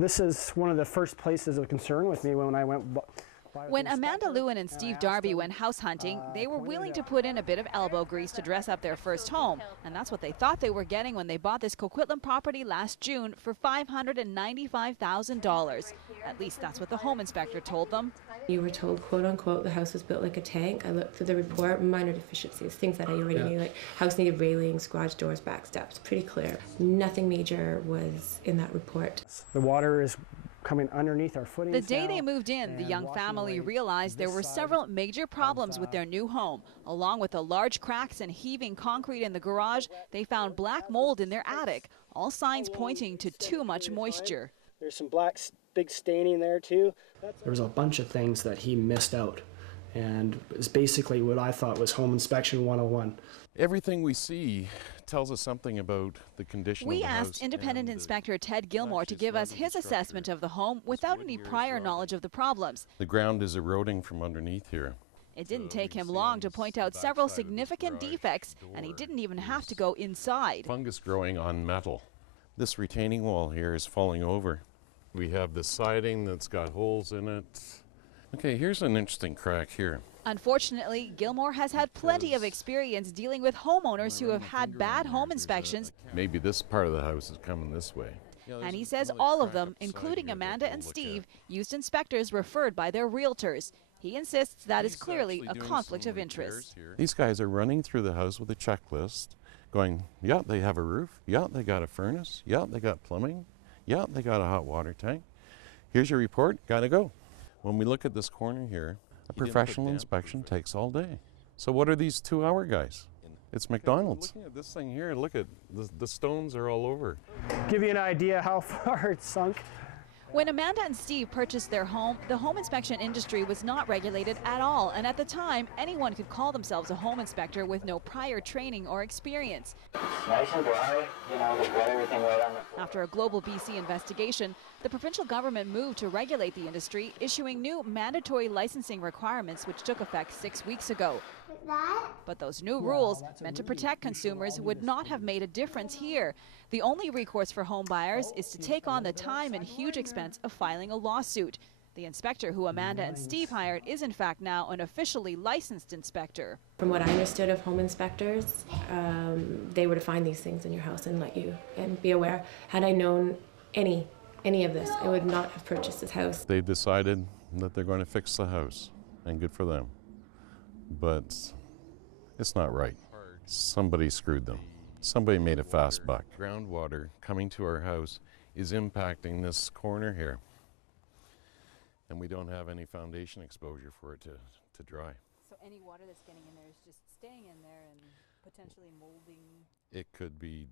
This is one of the first places of concern with me when I went by. When Amanda Lewin and Steve Darby went house hunting, they were willing to put in a bit of elbow grease to dress up their first home. And that's what they thought they were getting when they bought this Coquitlam property last June for $595,000. At least that's what the home inspector told them. You were told, quote unquote, the house was built like a tank. I looked through the report, minor deficiencies, things that I already knew, like house needed railings, garage doors, back steps, pretty clear. Nothing major was in that report. The water is coming underneath our footings. The day they moved in, the young family realized there were several major problems with their new home. Along with the large cracks and heaving concrete in the garage, they found black mold in their attic, all signs pointing to too much moisture. There's some black, big staining there too. There was a bunch of things that he missed out, and it's basically what I thought was home inspection 101. Everything we see tells us something about the condition of the house. We asked independent inspector Ted Gilmore to give us his assessment of the home without any prior knowledge of the problems. The ground is eroding from underneath here. It didn't take him long to point out several significant defects, and he didn't even have to go inside. Fungus growing on metal. This retaining wall here is falling over. We have the siding that's got holes in it. Okay, here's an interesting crack here. Unfortunately, Gilmore has had plenty of experience dealing with homeowners who have had bad home inspections. Maybe this part of the house is coming this way. And he says all of them, including Amanda and Steve, used inspectors referred by their realtors. He insists that is clearly a conflict of interest. These guys are running through the house with a checklist, going, yeah, they have a roof, yeah, they got a furnace, yeah, they got plumbing, yeah, they got a hot water tank. Here's your report, gotta go. When we look at this corner here, a professional inspection takes all day. So what are these 2-hour guys? It's McDonald's. Looking at this thing here, look at the stones are all over. Give you an idea how far it's sunk. When Amanda and Steve purchased their home, the home inspection industry was not regulated at all, and at the time, anyone could call themselves a home inspector with no prior training or experience. Nice and dry, you know, they've got everything right on the floor. After a global BC investigation, the provincial government moved to regulate the industry, issuing new mandatory licensing requirements which took effect 6 weeks ago. But those new rules, meant to protect consumers, would not have made a difference here. The only recourse for home buyers is to take on the time and huge expense of filing a lawsuit. The inspector who Amanda and Steve hired is in fact now an officially licensed inspector. From what I understood of home inspectors, they were to find these things in your house and let you and be aware. Had I known any of this, I would not have purchased this house. They've decided that they're going to fix the house, and good for them. But it's not right. Somebody screwed them. Somebody made a fast buck. Groundwater coming to our house is impacting this corner here. And we don't have any foundation exposure for it to dry. So any water that's getting in there is just staying in there and potentially molding? It could be